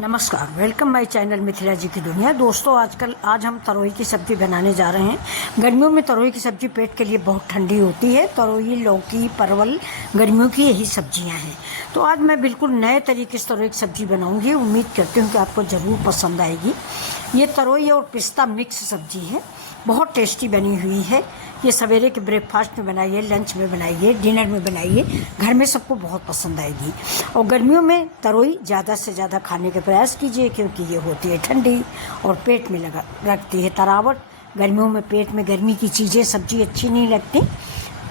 नमस्कार, welcome my channel Mithila जी की दुनिया। दोस्तों, आज हम तरोई की सब्ज़ी बनाने जा रहे हैं। गर्मियों में तरोई की सब्ज़ी पेट के लिए बहुत ठंडी होती है। तरोई, लौकी, परवल गर्मियों की यही सब्जियां हैं। तो आज मैं बिल्कुल नए तरीके से तरोई की सब्ज़ी बनाऊंगी। उम्मीद करती हूँ कि आपको ज़रूर पसंद आएगी। ये तरोई और पिस्ता मिक्स सब्ज़ी है, बहुत टेस्टी बनी हुई है। ये सवेरे के ब्रेकफास्ट में बनाइए, लंच में बनाइए, डिनर में बनाइए, घर में सबको बहुत पसंद आएगी। और गर्मियों में तरोई ज़्यादा से ज़्यादा खाने का प्रयास कीजिए, क्योंकि ये होती है ठंडी और पेट में रखती है तरावट। गर्मियों में पेट में गर्मी की चीज़ें, सब्जी अच्छी नहीं लगती।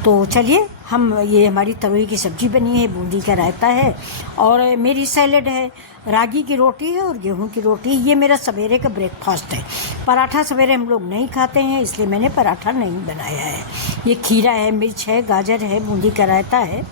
तो चलिए, ये हमारी तरोई की सब्ज़ी बनी है, बूंदी का रायता है और मेरी सैलेड है, रागी की रोटी है और गेहूं की रोटी। ये मेरा सवेरे का ब्रेकफास्ट है। पराठा सवेरे हम लोग नहीं खाते हैं, इसलिए मैंने पराठा नहीं बनाया है। ये खीरा है, मिर्च है, गाजर है, बूंदी का रायता है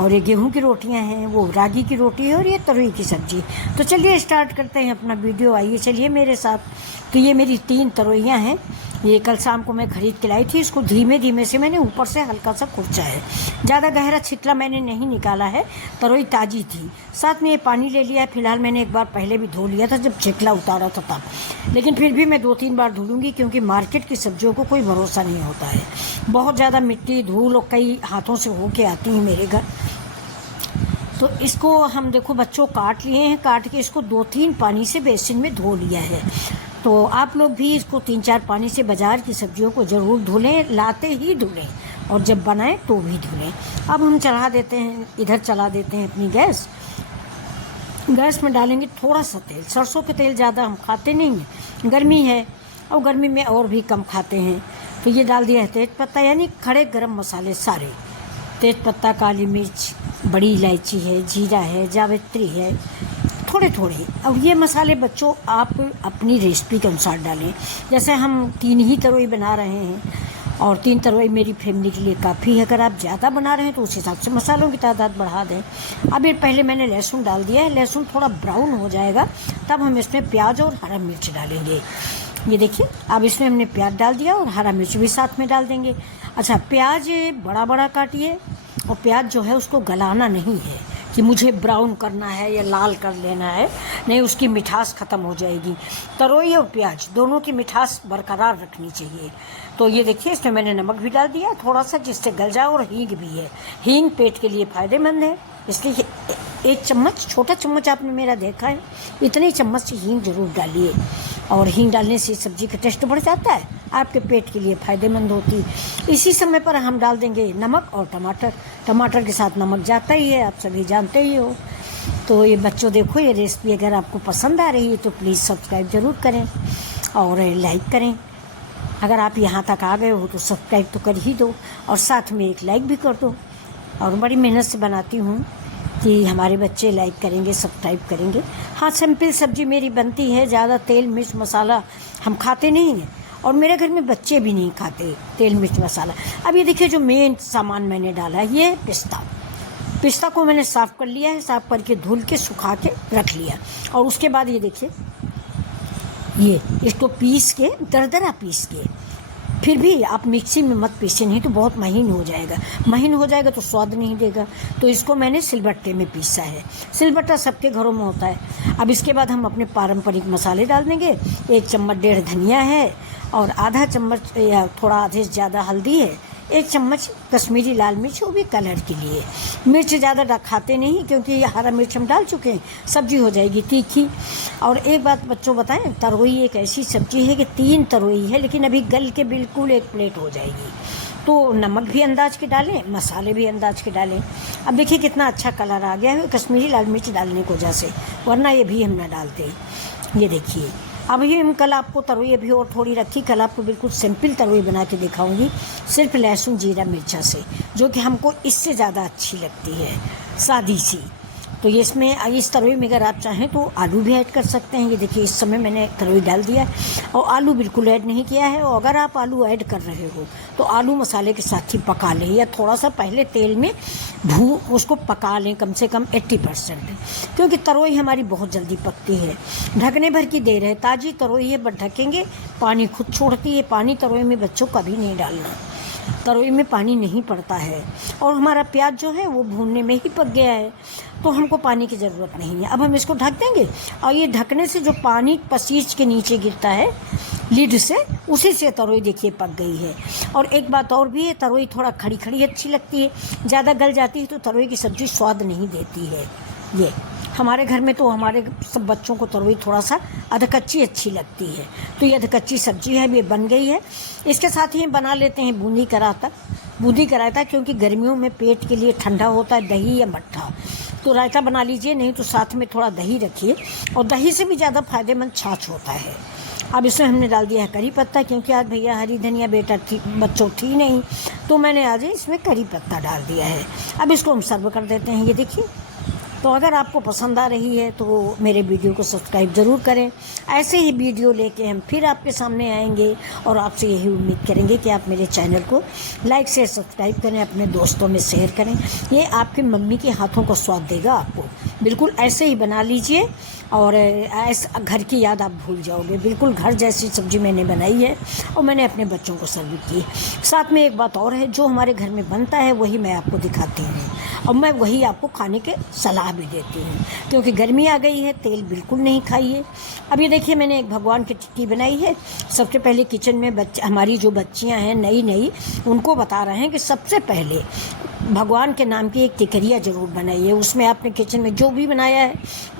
और ये गेहूं की रोटियां हैं, वो रागी की रोटी है और ये तरोई की सब्ज़ी। तो चलिए स्टार्ट करते हैं अपना वीडियो। आइए चलिए मेरे साथ। तो ये मेरी 3 तरोइयाँ हैं। ये कल शाम को मैं ख़रीद के लाई थी। इसको धीमे धीमे से मैंने ऊपर से हल्का सा कुचा है, ज़्यादा गहरा छिकला मैंने नहीं निकाला है। तरोई ताज़ी थी। साथ में ये पानी ले लिया है। फिलहाल मैंने एक बार पहले भी धो लिया था जब छिकला उतारा था तब, लेकिन फिर भी मैं 2-3 बार धुलूँगी, क्योंकि मार्केट की सब्जियों को कोई भरोसा नहीं होता है। बहुत ज़्यादा मिट्टी, धूल और कई हाथों से होके आती हैं मेरे घर। तो इसको हम देखो बच्चों काट लिए हैं। काट के इसको 2-3 पानी से बेसिन में धो लिया है। तो आप लोग भी इसको 3-4 पानी से बाज़ार की सब्जियों को ज़रूर धुलें, लाते ही धुलें और जब बनाएं तो भी धुलें। अब हम चला देते हैं अपनी गैस। गैस में डालेंगे थोड़ा सा तेल। सरसों के तेल ज़्यादा हम खाते नहीं हैं, गर्मी है और गर्मी में और भी कम खाते हैं। तो ये डाल दिया है तेज़पत्ता, यानी खड़े गरम मसाले सारे। तेज़पत्ता, काली मिर्च, बड़ी इलायची है, जीरा है, जावित्री है, थोड़े थोड़े। अब ये मसाले बच्चों आप अपनी रेसिपी के अनुसार डालें। जैसे हम 3 ही तरोई बना रहे हैं और 3 तरोई मेरी फैमिली के लिए काफ़ी है। अगर आप ज़्यादा बना रहे हैं तो उस हिसाब से मसालों की तादाद बढ़ा दें। अब ये पहले मैंने लहसुन डाल दिया है। लहसुन थोड़ा ब्राउन हो जाएगा तब हम इसमें प्याज और हरा मिर्च डालेंगे। ये देखिए, अब इसमें हमने प्याज डाल दिया और हरा मिर्च भी साथ में डाल देंगे। अच्छा, प्याज बड़ा बड़ा काटिए और प्याज जो है उसको गलाना नहीं है कि मुझे ब्राउन करना है या लाल कर लेना है, नहीं, उसकी मिठास ख़त्म हो जाएगी। तरोई और प्याज दोनों की मिठास बरकरार रखनी चाहिए। तो ये देखिए, इसमें मैंने नमक भी डाल दिया थोड़ा सा, जिससे गल जाए, और हींग भी है। हींग पेट के लिए फ़ायदेमंद है, इसलिए 1 चम्मच, छोटा चम्मच आपने मेरा देखा है, इतने चम्मच से हींग ज़रूर डालिए। और हींग डालने से सब्ज़ी का टेस्ट बढ़ जाता है, आपके पेट के लिए फ़ायदेमंद होती। इसी समय पर हम डाल देंगे नमक और टमाटर। टमाटर के साथ नमक जाता ही है, आप सभी जानते ही हो। तो ये बच्चों देखो, ये रेसिपी अगर आपको पसंद आ रही है तो प्लीज़ सब्सक्राइब ज़रूर करें और लाइक करें। अगर आप यहाँ तक आ गए हो तो सब्सक्राइब तो कर ही दो और साथ में एक लाइक भी कर दो। और बड़ी मेहनत से बनाती हूँ कि हमारे बच्चे लाइक करेंगे, सब्सक्राइब करेंगे। हाँ, सिंपल सब्ज़ी मेरी बनती है, ज़्यादा तेल मिर्च मसाला हम खाते नहीं हैं और मेरे घर में बच्चे भी नहीं खाते तेल मिर्च मसाला। अब ये देखिए, जो मेन सामान मैंने डाला है ये पिस्ता। पिस्ता को मैंने साफ़ कर लिया है, साफ़ करके धुल के सुखा के रख लिया। और उसके बाद ये देखिए, ये इसको पीस के, दरदरा पीस के, फिर भी आप मिक्सी में मत पीसें, नहीं तो बहुत महीन हो जाएगा। महीन हो जाएगा तो स्वाद नहीं देगा। तो इसको मैंने सिलबट्टे में पीसा है। सिलबट्टा सबके घरों में होता है। अब इसके बाद हम अपने पारंपरिक मसाले डाल देंगे। 1 चम्मच 1.5 धनिया है और आधा चम्मच या थोड़ा आधे से ज़्यादा हल्दी है। 1 चम्मच कश्मीरी लाल मिर्च, वो भी कलर के लिए। मिर्च ज़्यादा खाते नहीं, क्योंकि हरा मिर्च हम डाल चुके हैं, सब्जी हो जाएगी तीखी। और एक बात बच्चों बताएं, तरोई एक ऐसी सब्जी है कि 3 तरोई है, लेकिन अभी गल के बिल्कुल 1 प्लेट हो जाएगी। तो नमक भी अंदाज के डालें, मसाले भी अंदाज के डालें। अब देखिए कितना अच्छा कलर आ गया है कश्मीरी लाल मिर्च डालने की वजह से, वरना ये भी हम ना डालते। ये देखिए, अभी हम कल आपको तरोई अभी और थोड़ी रखी, कल आपको बिल्कुल सिंपल तरोई बना के दिखाऊंगी, सिर्फ लहसुन जीरा मिर्चा से, जो कि हमको इससे ज़्यादा अच्छी लगती है, सादी सी। तो ये इसमें इस तरोई में अगर आप चाहें तो आलू भी ऐड कर सकते हैं। ये देखिए, इस समय मैंने तरोई डाल दिया है और आलू बिल्कुल ऐड नहीं किया है। और अगर आप आलू ऐड कर रहे हो तो आलू मसाले के साथ ही पका लें, या थोड़ा सा पहले तेल में उसको पका लें, कम से कम 80%, क्योंकि तरोई हमारी बहुत जल्दी पकती है। ढकने भर की देर है, ताज़ी तरोई है, बट ढकेंगे पानी खुद छोड़ती है। पानी तरोई में बच्चों कभी नहीं डालना। तरोई में पानी नहीं पड़ता है और हमारा प्याज जो है वो भूनने में ही पक गया है, तो हमको पानी की ज़रूरत नहीं है। अब हम इसको ढक देंगे और ये ढकने से जो पानी पसीज के नीचे गिरता है लीड से, उसी से तरोई देखिए पक गई है। और एक बात और भी है, तरोई थोड़ा खड़ी खड़ी अच्छी लगती है, ज़्यादा गल जाती है तो तरोई की सब्ज़ी स्वाद नहीं देती है। ये हमारे घर में तो हमारे सब बच्चों को तरोई थोड़ा सा अधकच्ची अच्छी लगती है, तो ये अधकच्ची सब्जी है, ये बन गई है। इसके साथ ही बना लेते हैं बूंदी का रायता। बूंदी का रायता क्योंकि गर्मियों में पेट के लिए ठंडा होता है, दही या मट्ठा, तो रायता बना लीजिए, नहीं तो साथ में थोड़ा दही रखिए, और दही से भी ज़्यादा फायदेमंद छाछ होता है। अब इसमें हमने डाल दिया है करी पत्ता, क्योंकि आज भैया हरी धनिया बच्चों थी नहीं, तो मैंने आज इसमें करी पत्ता डाल दिया है। अब इसको हम सर्व कर देते हैं। ये देखिए, तो अगर आपको पसंद आ रही है तो मेरे वीडियो को सब्सक्राइब ज़रूर करें। ऐसे ही वीडियो लेके हम फिर आपके सामने आएंगे और आपसे यही उम्मीद करेंगे कि आप मेरे चैनल को लाइक से सब्सक्राइब करें, अपने दोस्तों में शेयर करें। ये आपकी मम्मी के हाथों का स्वाद देगा आपको। बिल्कुल ऐसे ही बना लीजिए और ऐसा घर की याद आप भूल जाओगे। बिल्कुल घर जैसी सब्ज़ी मैंने बनाई है और मैंने अपने बच्चों को सर्व की है। साथ में एक बात और है, जो हमारे घर में बनता है वही मैं आपको दिखाती हूँ और मैं वही आपको खाने के सलाह भी देती हूँ, क्योंकि गर्मी आ गई है, तेल बिल्कुल नहीं खाइए। अब ये देखिए, मैंने एक भगवान की टिक्की बनाई है। सबसे पहले किचन में हमारी जो बच्चियाँ हैं नई उनको बता रहे हैं कि सबसे पहले भगवान के नाम की एक टिकरिया ज़रूर बनाइए। उसमें आपने किचन में जो भी बनाया है,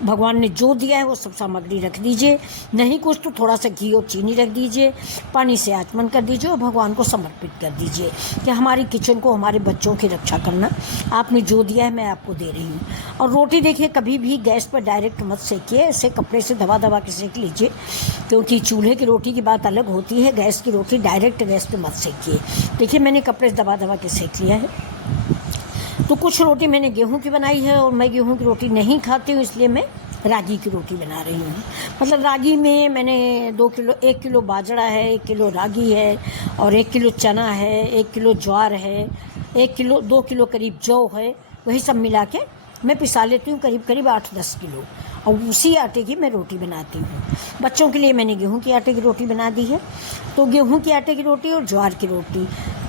भगवान ने जो दिया है वो सब सामग्री रख दीजिए, नहीं कुछ तो थोड़ा सा घी और चीनी रख दीजिए, पानी से आचमन कर दीजिए और भगवान को समर्पित कर दीजिए कि हमारी किचन को, हमारे बच्चों की रक्षा करना, आपने जो दिया है मैं आपको दे रही हूँ। और रोटी देखिए, कभी भी गैस पर डायरेक्ट मत सेकिए, ऐसे कपड़े से दबा के सेक लीजिए, क्योंकि चूल्हे की रोटी की बात अलग होती है, गैस की रोटी डायरेक्ट गैस पर मत सेकिए। देखिए, मैंने कपड़े से दबा के सेक लिया है। तो कुछ रोटी मैंने गेहूं की बनाई है और मैं गेहूं की रोटी नहीं खाती हूँ, इसलिए मैं रागी की रोटी बना रही हूँ। मतलब रागी में मैंने 1 किलो बाजरा है, 1 किलो रागी है और 1 किलो चना है, 1 किलो ज्वार है, 2 किलो करीब जौ है, वही सब मिला के मैं पिसा लेती हूँ, करीब 8-10 किलो, और उसी आटे की मैं रोटी बनाती हूँ। बच्चों के लिए मैंने गेहूं की आटे की रोटी बना दी है, तो गेहूं की आटे की रोटी और ज्वार की रोटी।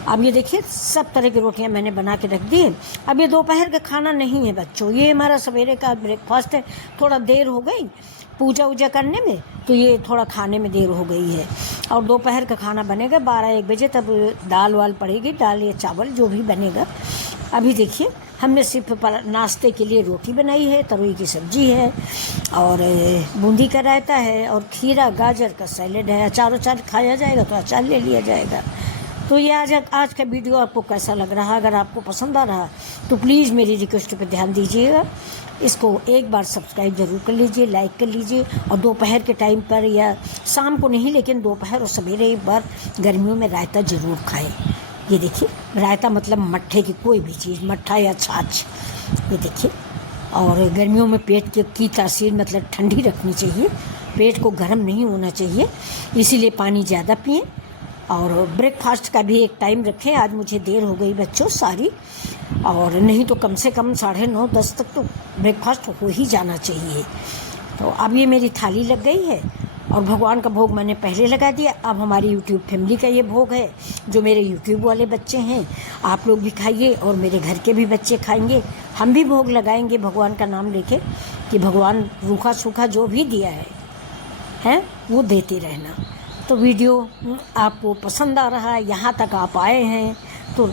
अब ये देखिए, सब तरह की रोटियां मैंने बना के रख दी है। अब ये दोपहर का खाना नहीं है बच्चों, ये हमारा सवेरे का ब्रेकफास्ट है। थोड़ा देर हो गई पूजा वूजा करने में, तो ये थोड़ा खाने में देर हो गई है, और दोपहर का खाना बनेगा 12-1 बजे, तब दाल वाल पड़ेगी, दाल या चावल जो भी बनेगा। अभी देखिए, हमने सिर्फ नाश्ते के लिए रोटी बनाई है, तरोई की सब्जी है और बूंदी का रायता है और खीरा गाजर का सैलेड है। अचार खाया जाएगा तो अचार ले लिया जाएगा। तो ये आज का वीडियो आपको कैसा लग रहा? अगर आपको पसंद आ रहा तो प्लीज़ मेरी रिक्वेस्ट पे ध्यान दीजिएगा, इसको एक बार सब्सक्राइब ज़रूर कर लीजिए, लाइक कर लीजिए, और दोपहर के टाइम पर या शाम को नहीं, लेकिन दोपहर और सवेरे एक बार गर्मियों में रायता ज़रूर खाएं। ये देखिए, रायता मतलब मट्ठे की कोई भी चीज़, मट्ठा या छाछ, ये देखिए। और गर्मियों में पेट की तासीर मतलब ठंडी रखनी चाहिए, पेट को गर्म नहीं होना चाहिए, इसीलिए पानी ज़्यादा पिएं। और ब्रेकफास्ट का भी एक टाइम रखें। आज मुझे देर हो गई बच्चों सारी, और नहीं तो कम से कम 9:30-10 तक तो ब्रेकफास्ट हो ही जाना चाहिए। तो अब ये मेरी थाली लग गई है और भगवान का भोग मैंने पहले लगा दिया। अब हमारी यूट्यूब फैमिली का ये भोग है, जो मेरे यूट्यूब वाले बच्चे हैं, आप लोग भी खाइए और मेरे घर के भी बच्चे खाएंगे। हम भी भोग लगाएंगे भगवान का नाम लेके कि भगवान रूखा सूखा जो भी दिया है वो देते रहना। तो वीडियो आपको पसंद आ रहा है, यहाँ तक आप आए हैं तो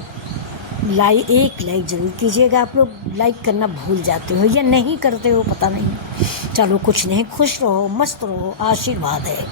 एक लाइक ज़रूर कीजिएगा। आप लोग लाइक करना भूल जाते हो या नहीं करते हो, पता नहीं। चलो कुछ नहीं, खुश रहो, मस्त रहो, आशीर्वाद है।